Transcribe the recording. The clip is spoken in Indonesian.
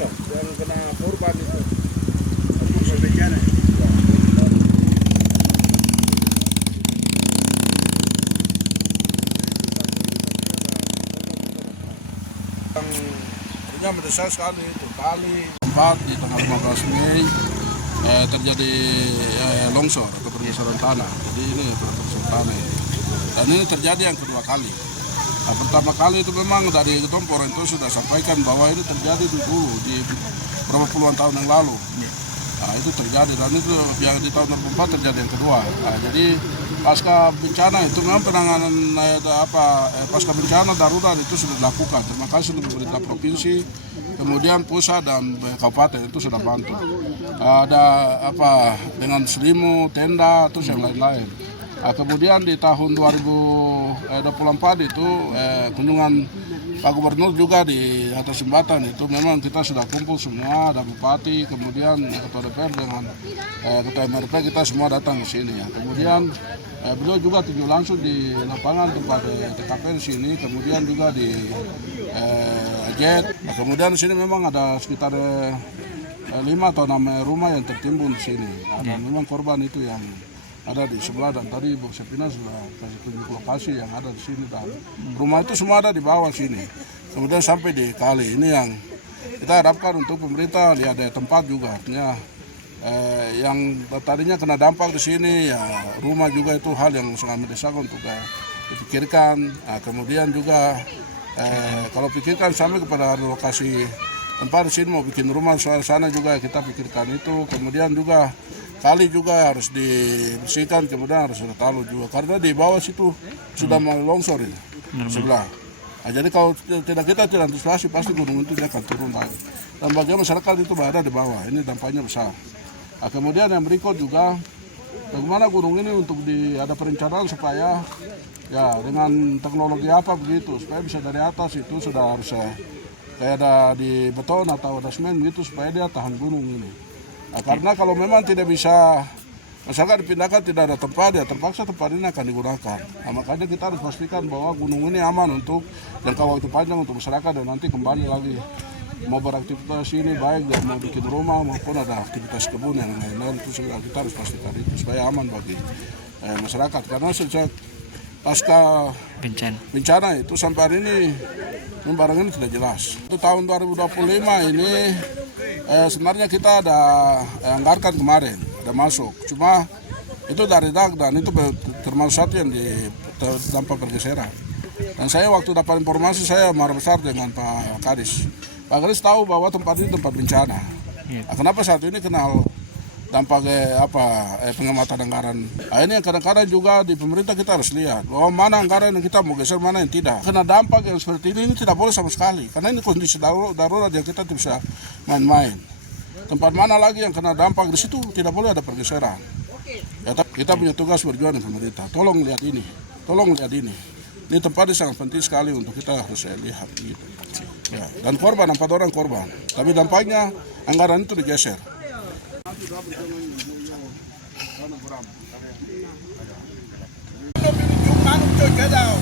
longsor yang kena korban itu. Longsor bencana. Yang mendesak sekali itu kali tempat di tanggal 15 Mei terjadi longsor atau pergeseran tanah. Jadi ini pergeseran tanah dan ini terjadi yang kedua kali. Nah, pertama kali itu memang dari Tompor itu sudah sampaikan bahwa ini terjadi dulu di beberapa puluhan tahun yang lalu. Nah, itu terjadi dan itu yang di tahun 2004 terjadi yang kedua. Nah, jadi pasca bencana itu memang penanganan pasca bencana darurat itu sudah dilakukan. Terima kasih untuk pemerintah provinsi, kemudian pusat dan kabupaten itu sudah bantu. Ada dengan selimut, tenda, terus yang lain-lain. Nah, kemudian di tahun 2024 itu kunjungan Pak Gubernur juga di atas jembatan itu memang kita sudah kumpul semua, ada bupati, kemudian ketua DPR dengan ketua MRP, kita semua datang ke sini ya. Kemudian beliau juga tinjau langsung di lapangan tempat TKP di sini, kemudian juga di Jet. Nah, kemudian di sini memang ada sekitar 5 atau 6 rumah yang tertimbun di sini. Nah, memang korban itu yang ada di sebelah dan tadi Bu Sepina sudah kasih tunjuk lokasi yang ada di sini dan rumah itu semua ada di bawah sini. Kemudian sampai di kali ini yang kita harapkan untuk pemerintah lihat ada tempat juga artinya yang tadinya kena dampak di sini ya rumah juga itu hal yang sangat mendesak untuk dipikirkan. Nah, kemudian juga kalau pikirkan sampai kepada lokasi tempat di sini mau bikin rumah sana juga kita pikirkan itu. Kemudian juga kali juga harus dibersihkan, kemudian harus ada talu juga karena di bawah situ sudah mau longsor ini sebelah. Nah, jadi kalau kita tidak antisipasi pasti gunung itu dia akan turun lagi. Dan bagaimana masyarakat itu berada di bawah, ini dampaknya besar. Nah, kemudian yang berikut juga bagaimana gunung ini untuk ada perencanaan supaya ya dengan teknologi apa begitu supaya bisa dari atas itu sudah harus kayak ada di beton atau ada semen gitu supaya dia tahan gunung ini. Nah, karena kalau memang tidak bisa masyarakat dipindahkan tidak ada tempat ya terpaksa tempat ini akan digunakan. Nah, makanya kita harus pastikan bahwa gunung ini aman untuk jangka waktu panjang untuk masyarakat dan nanti kembali lagi mau beraktivitas ini baik dan mau bikin rumah maupun ada aktivitas kebun yang lain-lain itu kita harus pastikan itu supaya aman bagi masyarakat karena sejak pasca bencana itu sampai hari ini barang ini tidak jelas. Itu tahun 2025 ini sebenarnya kita ada anggarkan kemarin, ada masuk. Cuma itu dari DAG dan itu termasuk satu yang dampak pergeseran. Dan saya waktu dapat informasi saya marah besar dengan Pak Kadis. Pak Kadis tahu bahwa tempat ini tempat bencana. Nah, kenapa saat ini kenal dampak pengamatan anggaran. Nah, ini yang kadang-kadang juga di pemerintah kita harus lihat bahwa mana anggaran yang kita mau geser, mana yang tidak. Karena dampak yang seperti ini tidak boleh sama sekali. Karena ini kondisi darurat yang kita tidak bisa main-main. Tempat mana lagi yang kena dampak di situ tidak boleh ada pergeseran. Ya, kita punya tugas berjuang dengan pemerintah. Tolong lihat ini, tolong lihat ini. Ini tempat ini sangat penting sekali untuk kita harus lihat. Gitu. Ya, dan korban 4 orang korban. Tapi dampaknya anggaran itu digeser. Nó bị trúng bắn trôi cái nào